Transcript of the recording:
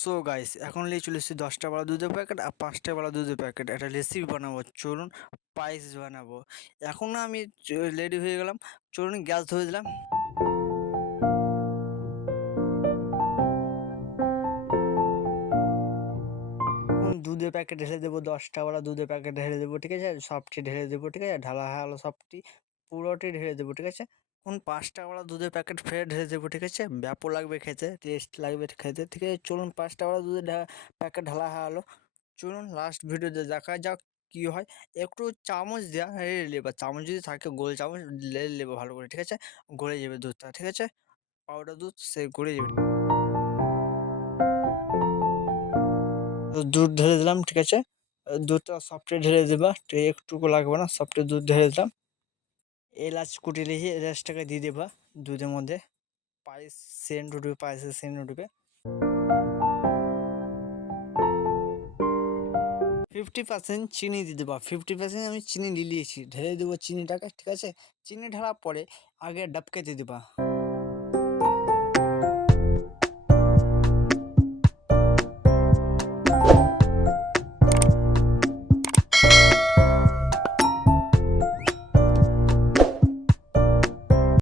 So guys এখন নিয়ে চলে এসেছি 10টা বড়া দুধের প্যাকেট আর 5টা বড়া দুধের প্যাকেট একটা রেসিপি বানাবো। চলুন পায়েস বানাবো। এখন না আমি রেডি হয়ে গেলাম। চলুন গ্যাস ধরে দিলাম। এখন দুধের প্যাকেট ঢেলে দেবো, 10টা বড়া দুধের প্যাকেট ঢেলে দেবো, ঠিক আছে? সবটি ঢেলে দেবো, ঠিক আছে? ঢালা হলো সবটি, পুরোটি ঢেলে দেবো, ঠিক আছে? এখন 5টা বড়া দুধের প্যাকেট ফের ঢেলে দেবো, ঠিক আছে? ব্যাপক লাগবে খেতে, টেস্ট লাগবে খেতে, ঠিক আছে? চলুন 5টা বড়া দুধের প্যাকেট ঢালা হলো। চলুন লাস্ট ভিডিওতে দেখা যাক কি হয়। একটু চামচ দেওয়া রেড়ে নেবা, চামচ যদি থাকে গোল চামচ লেড়ে নেবো ভালো করে, ঠিক আছে? গলে যাবে দুধটা, ঠিক আছে? পাউডার দুধ সে গলে যাবে। তো দুধ ঢেলে দিলাম, ঠিক আছে? দুধটা সফটে ঢেলে দেবা, ঠিক একটুকু লাগবে না, সফটে দুধ ঢেলে দিলাম। এলাচ কুটি রেখে এলাচটাকে দিয়ে দেবা দুধের মধ্যে। পায়েস সেন্ট উঠবে, পায়েসের সেন্ট উঠবে। 50% চিনি দিয়ে দেবা, 50% আমি চিনি নিয়ে নিয়েছি, ঢেলে দেবো চিনিটাকে, ঠিক আছে? চিনি ঢালার পরে আগে ডাবকে দিয়ে দেবা।